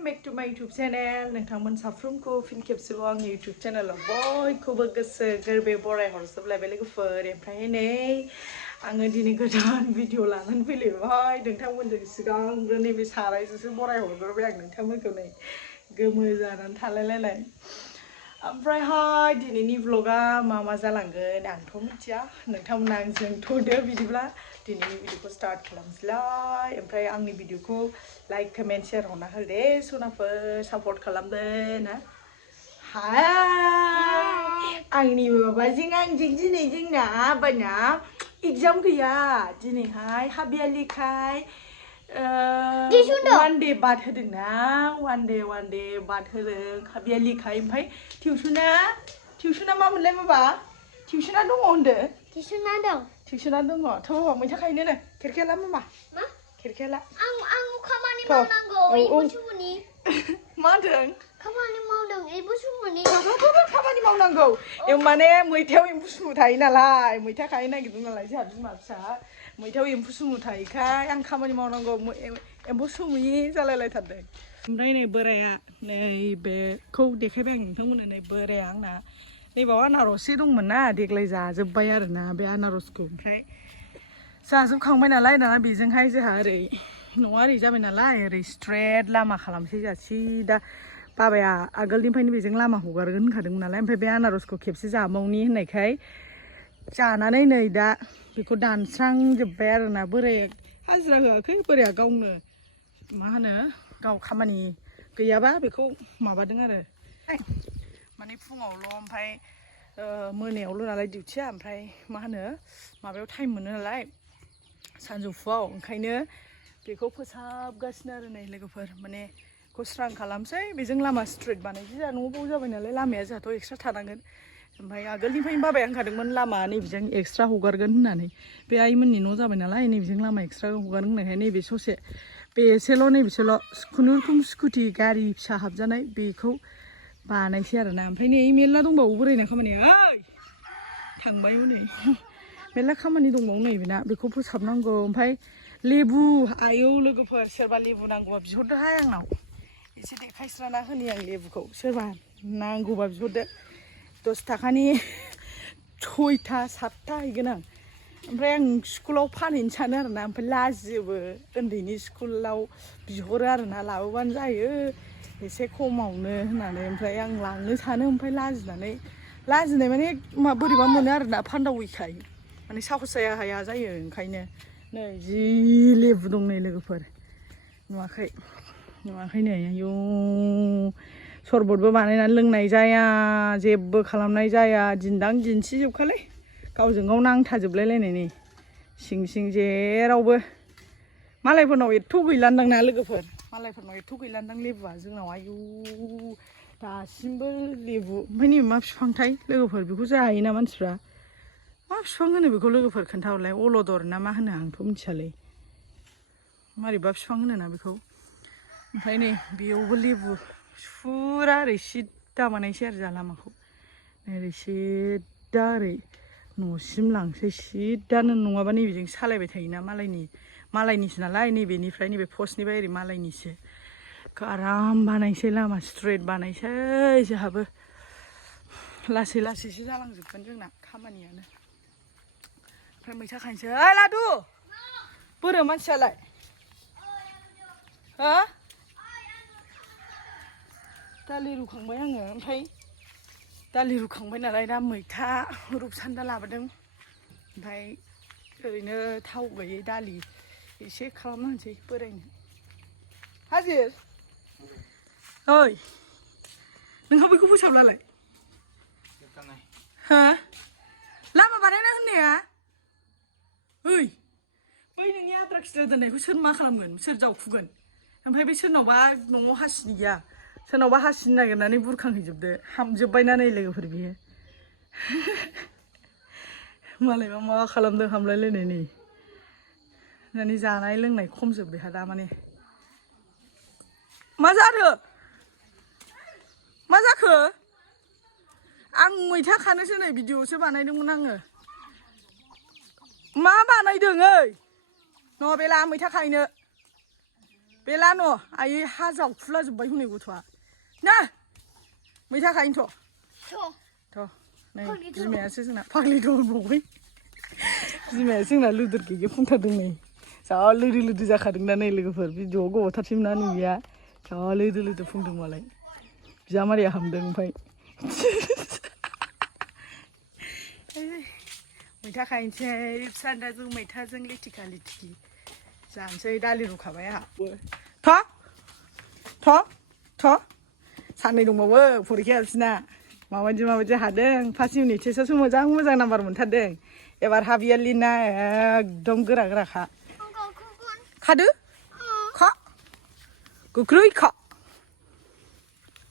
welcome back to my YouTube channel नोंथांमोन साफ्रोमखौ फिन खेबसेबाव आंनि YouTube channel आव बयखौबो गोसो गोरबोयै बरायहरजोबलायबाय लोगोफोर ओमफ्राय नै आङो दिनै गोदान भिडिअ लानानै फैलायबाय नोंथांमोनजों सिगांग्रो नैबे सारायजोंसो बरायहरग्रोबाय आं नोंथांमोनखौ नै गोमो जानानै थालायलायनाय ओमफ्रायहाय दिनैनि व्लगा मा जालांगोन आंथ' मिथिया नोंथांमोना आंजों थ'दो बिदिब्ला दिनैनि भिडिअखौ स्टार्ट खालामसैलाय ओमफ्राय आंनि भिडिअखौ लाइक कमेन्ट शेयार हरना हो दे सनाफोर सापर्ट खालामदो ना हाय आंनि माबाजों आंजों दिनै जोंना आबाना एग्जाम गैया दिनैहाय हाबियालिखाय वान डे बाद होदोंना वान डे बाद होदों हाबियालिखाय ओमफ्राय टिउसना मा मोनलाय बाबा टिउसना दङ होनदो टिउसना दङ थ' मैथा खायनो नो खेरखेला मामा मा खेरखेला आं खामानि मावनांगौ ए बुसुमुनि मा होनदों खामानि मावदों ए बुसुमुनि खामानि मावनांगौ माने मैथायाव एम्फौ सुमु थायो नालाय मैथा खायनो नागिरदों नालाय जोंहा बिमा फिसा मैथायाव एम्फौ सुमु थायोखाय आं खामानि मावनांगौ एम्फौ सुमुनि जालायलायथारदों ओमफ्राय नै बोराया नैबेखौ देखायबाय आं नोंथांमोननो नै बोराया आंना नैबाव आनारससे दंमोन ना देग्लाय जाजोब्बाय आरोना बे आनारसखौ ओमफ्राय जाजोबखांबाय नालाय दाना बेजोंहाय जोंहा ओरै न'आ ओरै जाबाय नालाय ओरै स्ट्रेट लामा खालामसै जासि दा बाबाया आगोलनिफ्रायनो बेजों लामा हगारगोन होनखादोंमोन नालाय ओमफ्राय बे आनारसखौ खेबसे जाबावनि होननायखाय जानानै नै दा बेखौ दानस्रांजोब्बाय आरोना बोराया हाजिरा होआखै बोराया गावनो मा होनो गाव खामानि गैयाबा बेखौ माबादों आरो माने फुङावल' ओमफ्राय मोनायावल' नालाय डिउटिया ओमफ्राय मा होनो माबायाव टाइम मोनो नालाय सानजौफुआव ओंखायनो बेखौ फोसाबगासिनो आरो नै लोगोफोर माने बेखौ स्रां खालामसै बेजों लामा स्ट्रेट बानायसै जोंहा न'आव बाव जाबाय नालाय लामाया जोंहाथ' एक्सट्रा थानांगोन ओमफ्राय आगोलनिफ्रायनो बाबाया होनखादोंमोन लामा नैबेजों एक्सट्रा हगारगोन होननानै बे आइमोननि न' जाबाय नालाय नैबेजों लामा एक्सट्रा हगारगोन होननायखाय नैबे ससे नैबेसेल' खुनुरुखुम स्कुटि गारि फिसा हाबजानाय बेखौ बानायसै आरोना ओमफ्राय नै मेरला दंबावो बोरायना खामानिया ओइ थांबाय हनै मेरला खामानि दंबावो नै बेना बेखौ फोसाबनांगौ ओमफ्राय लेबु आयौ लोगोफोर सोरबा लेबु नांगौबा बिहरदोहाय आंनाव एसे देखायस्राना होनि आं लेबुखौ सोरबा नांगौबा बिहरदो 10 थाखानि 6था 7था हैगोन आं ओमफ्राय आं स्कुलाव फानहैनो सानो आरोना ओमफ्राय लाजियोबो उन्दैनि स्कुलाव बिहरो आरोना लाबोबानो जायो एसे खमावनो होननानै ओमफ्राय आं लांनो सानो ओमफ्राय लाजिनाय माने बोरैबा मोनो आरोना फानदावैखाय माने साहस जाया हाया जायो ओंखायनो नै जि लेबु दं नै लोगोफोर नुवाखै नै आयौ सरबतबो बानायनानै लोंनाय जाया जेबो खालामनाय जाया दिन्दां दिन्थिजोबखालै गावजों गाव नांथाजोबलायलायनाय नै सिं जेरावबो मालायफोरनाव एथ' गैलान्दां ना लोगोफोर मालायफोरनाव एथ' गैलान्दां लेबुआ जोंनाव आयु दासिमबो लेबु ओमफ्राय नैबे मा बिफांथाय लोगोफोर बेखौ जायोना मानसिफ्रा मा बिफां होनो बेखौ लोगोफोर खोन्थाहरलाय अलदर ना मा होनो आंथ' मिथियालै मारैबा बिफां होनोना बेखौ ओमफ्राय नै बेयावबो लेबु फुरा ओरै सिद्दा बानायसै आरो जोंहा लामाखौ ओरै सिद्दा ओरै न'सिम लांसै सिद्दानो नङाबा नैबेजों सालायबाय थायोना मालायनिसो नालाय नैबेनिफ्राय नैबे पस्टनिफ्राय ओरै मालायनिसो आराम बानायसै लामा स्ट्रेट बानायसै जोंहाबो लासैसो जालांजोबगोन जोंना खामानियानो ओमफ्राय मैथा खायनोसै ओइ लादु बोरो मानसियालाय हो दालि रुखांबाय आङो ओमफ्राय दालि रुखांबाय नालाय दा मैथा रुपसान्दा लाबोदों ओमफ्राय ओरैनो थाव गैयै दालि एसे खालामना होनोसै बोरायनो हाजिर ओइ नोंहा बैखौ फोसाबलालाय हो लामा बानायना होननाया ओइ बै नोंनि आद्रा खिद्रा दोननायखौ सोर मा खालामगोन सोर जावखुगोन ओमफ्राय बे सोरनावबा न'आव हासिनि गैया सोरनावबा हासिनि नागिरनानै बुरखांहैजोबदो हामजोबबायना नै लोगोफोर बियो मालायबा मा खालामदों हामलायलायनाय नै माने जानाय लोंनाय खमजोब बेहा दा माने मा जाखो आं मैथा खानोसो नै भिडिअसो बानायदोंमोन आङो मा बानायदों ओइ नबेला मैथा खायनो बेलानो आयै हा जावफुला जोब्बाय हनै गथ'आ ना मैथा खायनोथ' थ' नै बिमायासो जोंना फाग्लि दं होनबावबाय बिमाया जोंना लुदुर गेगे फुंथारदों नै जा लोदो लोदो जाखादों दा नै लोगोफोर भिडिअ'आव गोबावथारसैमोन ना नुयैया जा लोदो लोदो फुंदों मालाय बिजामादैया हामदों ओमफ्राय मैथा खायनोसै फिसाजों मैथाजों लिथिखा लिथिखि जानोसै दालि रुखाबाय आंहा थ' साननै दंबावो फरिखाया बिसिना माबायदि हादों फार्स्ट इउनिट टेस्टआवसो मोजां नाम्बार मोनथारदों एबार हाफ इयारलिना एकदम गोरा गोराखा खादो खा गोख्रै खा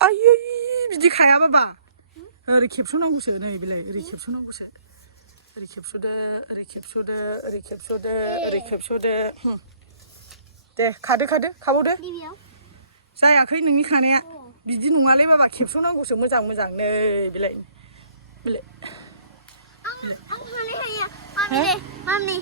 आयै बिदि खाया बाबा ओरै खेबस'नांगौसो नै बेलाय ओरै खेबस'नांगौसो ओरै खेबस'दो ओरै खेबस'दो ओरै खेबस'दो ओरै खेबस'दो दे खादो खाबावदो जायाखै नोंनि खानाया बिदि नङालै बाबा खेबस'नांगौसो मोजां नै बेलाय मामि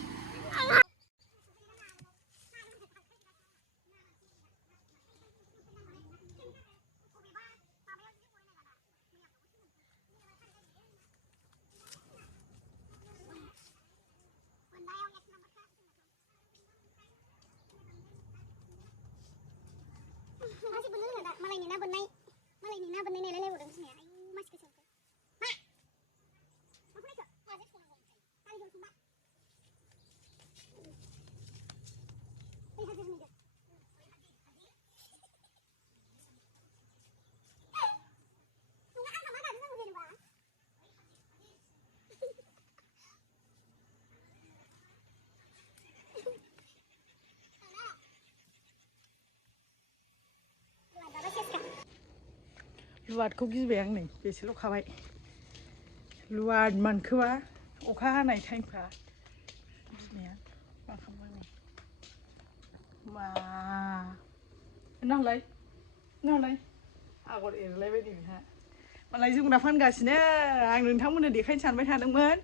मालायनि ना बोननाय नायलायलायबावदों बिमाया आयु मानसि गोसोमखौ लुवादखौ गिबाय आं नै बेसेल' खाबाय लुवाद मोनखोबा अखा हानाय टाइमखा बिमाया मा खालामबाय नालाय आगर एरलायबाय नोंहा मालाय जोमग्रा फानगासिनो आं नोंथांमोननो देखायनो सानबाय थादोंमोन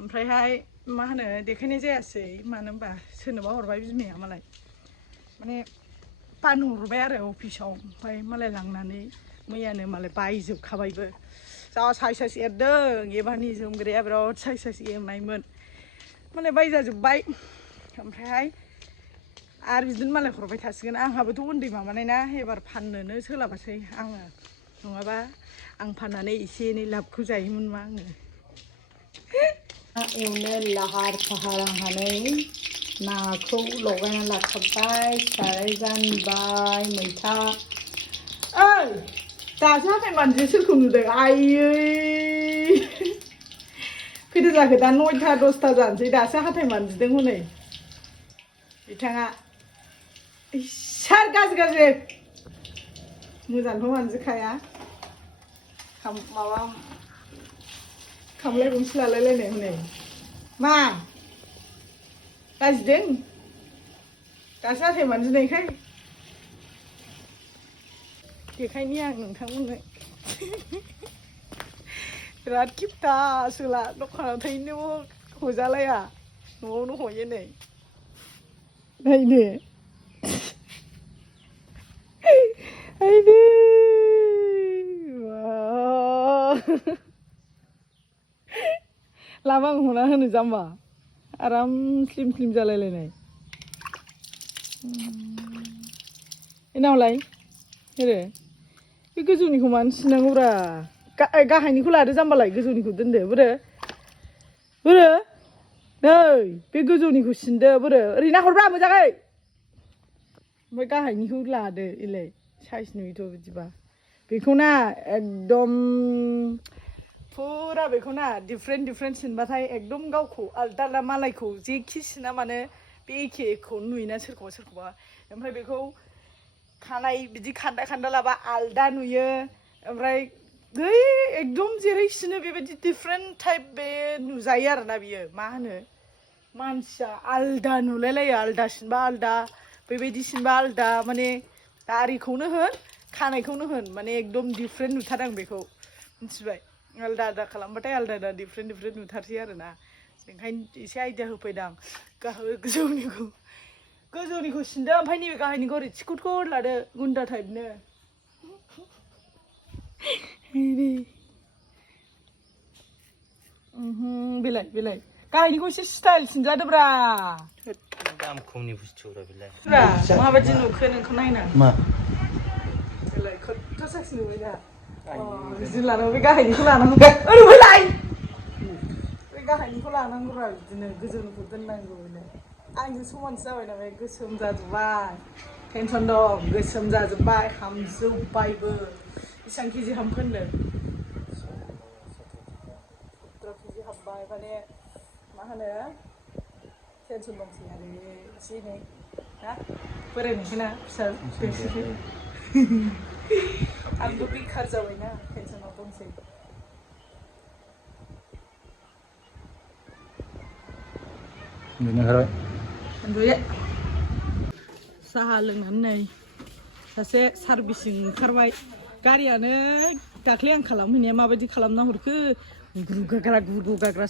ओमफ्रायहाय मा होनो देखायनाय जायासै मानो होनबा सोरनोबा हरबाय बिमाया मालाय माने फानहरबाय आरो अफिसाव ओमफ्राय मालाय लांनानै मैयानो मालाय बायजोबखाबायबो जा साइज एरदों एबारनि जोमग्राया बिराद साइज एरनायमोन मालाय बायजाजोब्बाय ओमफ्रायहाय आरो बिदिनो मालाय हरबाय थासिगोन आंहाबोथ' उन्दै माबानाय ना एबार फाननोनो सोलाबासै आङो नङाबा आं फाननानै एसे एनै लाबखौ जायोमोन मा आङो एवनो लाहार फाहार आंहानै नाखौ लगायना लाखाबाय साराय जानबाय मैथा ओइ दासो हाथाय मानजियो सोरखौ नुदों आयै खैथा जाखो दा 9टा 10टा जानोसै दासो हाथाय मानजिदों हनै बिथाङा इसार गाज्रि मोजांथ' मानजिखाया माबा खामलाय गंसे लालायलायनाय हनै मा गाज्रिदों दासो हाथाय मानजिनायखाय देखायनि आं नोंथांमोननो बिराद किपटा सोला दखानाव थाहैनोबो हजालाया न'आवनो हयो नै नायनो लामा आं हना होनो जाम्बा आराम स्लिम जालायलायनाय एनावलाय हेरे बे गोजौनिखौ मानो सिनांगौब्रा गाहायनिखौ लादो जाम्बालाय गोजौनिखौ दोनदो बोरो नै बे गोजौनिखौ सिनदो बोरो ओरै नाहरब्रा मोजाङै ओमफ्राय गाहायनिखौ लादो इलाय साइज नुयोथ' बिदिबा बेखौ ना एकदम फुरा बेखौ ना डिफरेन्ट सिनबाथाय एकदम गावखौ आलदा मालायखौ जेखि सिना मानो बे एखेखौ नुयोना सोरखौबा ओमफ्राय बेखौ खानाय बिदि खान्दा लाबा आलदा नुयो ओमफ्राय है एकदम जेरै सिनो बेबायदि डिफरेन्ट टाइप बे नुजायो आरोना बियो मा होनो मानसिया आलदा नुलायलायो आलदा सिनबा आलदा बेबायदि सिनबा आलदा माने दारिखौनो होन खानायखौनो होन माने एकदम डिफरेन्ट नुथारो आं बेखौ मिथिबाय आलदा खालामबाथाय आलदा डिफरेन्ट नुथारसै आरोना ओंखायनो एसे आइडिया होफैदां गोजौनिखौ गोजौनिखौ सिनदो ओमफ्राय नैबे गाहायनिखौ ओरै थिखुटखौ लादो गुन्दा टाइपनो बेलाय गाहायनिखौ एसे स्टाइल सिनजादोब्रा दाम खमनि बुस्थुब्रा बेलाय माबायदि नुखो नोंखौ नायना मा बेलाय खथ्थ' साक्स नुबाय दा बिदि लानांगौ बे गाहायनिखौ लानांगौ ओरै फैलाय बे गाहायनिखौ लानांगौब्रा बिदिनो गोजौनिखौ दोननांगौ बेनो आंजों समानसो जाबायना बे गोसोम जाजोब्बाय टेनसन दं गोसोम जाजोब्बाय हामजोब्बायबो बेसेबां केजि हामखो होनदों 17 केजि हाबबाय माने मा होनो टेनसन दंसै आरो एसे एनै ना बोरायनायखौना फिसा देरसै आंबो बेखार जाबायना टेनसनाव दंसै उन्दुयो साहा लोंनानै नै सासे सार्भिसिं ओंखारबाय गारियानो दाख्लै आं खालामहैनाया माबायदि खालामना हरखो गुरु गाग्रा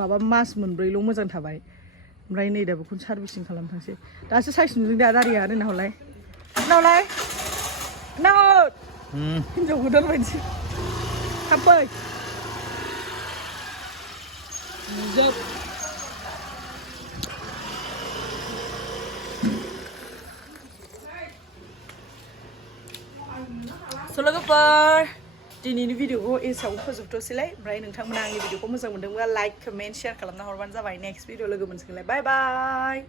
माबा मास मोनब्रैल' मोजां थाबाय ओमफ्राय नै दा बेखौनो सार्भिसिं खालामथांसै दासो साइस नुदों दा गारिया नावलाय हिनजाव गोदान बायदि थाब फै नुजोब लोगोफोर दिनैनि भिडिअखौ एसेयावनो फोजोबथ'सैलाय ओमफ्राय नोंथांमोना आंनि भिडिअखौ मोजां मोनदोंबा लाइक कमेन्ट शेयार खालामना हरबानो जाबाय नेक्स्ट भिडिअ लोगो मोनसिगोनलाय बाय बाय